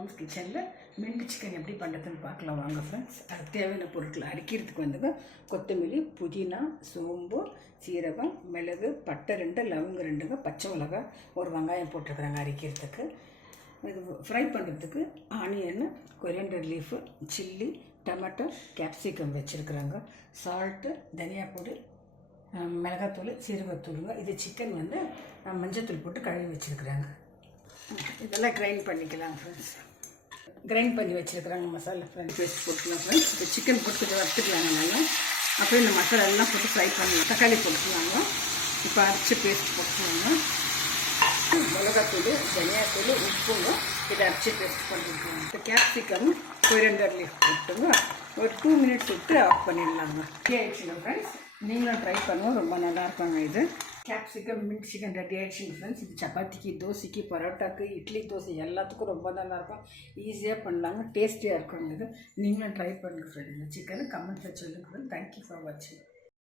Moms கிச்சனில் mint chicken எப்படி பண்ணுறதுன்னு பார்க்கலாம் வாங்க ஃப்ரெண்ட்ஸ். அதுக்கு தேவையான பொருட்களை அரிக்கிறதுக்கு வந்துங்க கொத்தமல்லி, புதினா, சோம்பு, சீரகம், மிளகு, பட்டை 2, லவங்கம் 2, பச்சை மிளகாய், ஒரு வெங்காயம் போட்டிருக்குறாங்க அரிக்கிறதுக்கு. இது ஃப்ரை பண்ணுறதுக்கு onion, coriander leaf, chilli, tomato, capsicum வச்சுருக்குறாங்க, சால்ட்டு, தனியா பொடி, மிளகாத்தூள், சீரகத்தூளுங்க. இது சிக்கன் வந்து மஞ்சத்தூள் போட்டு கழுவி வச்சுருக்குறாங்க. இதெல்லாம் கிரைண்ட் பண்ணிக்கலாம் ஃப்ரெண்ட்ஸ். கிரைண்ட் பண்ணி வச்சுருக்குறாங்க மசாலா ஃப்ரெண்ட்ஸ். பேஸ்ட் போட்டுக்கலாம் ஃப்ரெண்ட்ஸ். இப்போ சிக்கன் போட்டு கொஞ்சம் வறுத்துக்கலாங்க நல்லா. அப்புறம் இந்த மசாலா எல்லாம் போட்டு ஃப்ரை பண்ணலாம். தக்காளி போட்டுக்கலாங்க. இப்போ அரைச்சி பேஸ்ட் போட்டுக்கலாங்க. மிளகாத்தூள், தனியாத்தூள், உப்புங்க. இதை அரைச்சி பேஸ்ட் பண்ணிருக்காங்க. இப்போ கேப்சிகம், கொரியண்டர் லீஃப் போட்டுங்க ஒரு 2 மினிட்ஸ் விட்டு ஆஃப் பண்ணிடலாங்க. ரெடி ஆகிடுச்சுங்க ஃப்ரெண்ட்ஸ். நீங்களும் ட்ரை பண்ணுவோம், ரொம்ப நல்லாயிருப்பாங்க. இது கேப்சிகம் மின்ட் சிக்கன் ரெடி ஆகிடுச்சுங்க ஃப்ரெண்ட்ஸ். இது சப்பாத்திக்கு, தோசைக்கு, பரோட்டாக்கு, இட்லி, தோசை எல்லாத்துக்கும் ரொம்ப நல்லாயிருக்கும். ஈஸியாக பண்ணலாங்க, டேஸ்டியாக இருக்கும். இது நீங்களும் ட்ரை பண்ணுங்கள் ஃப்ரெண்ட்ஸ். இந்த சிக்கனை கமெண்ட்ஸில் சொல்லுங்கள். தேங்க்யூ ஃபார் வாட்சிங்.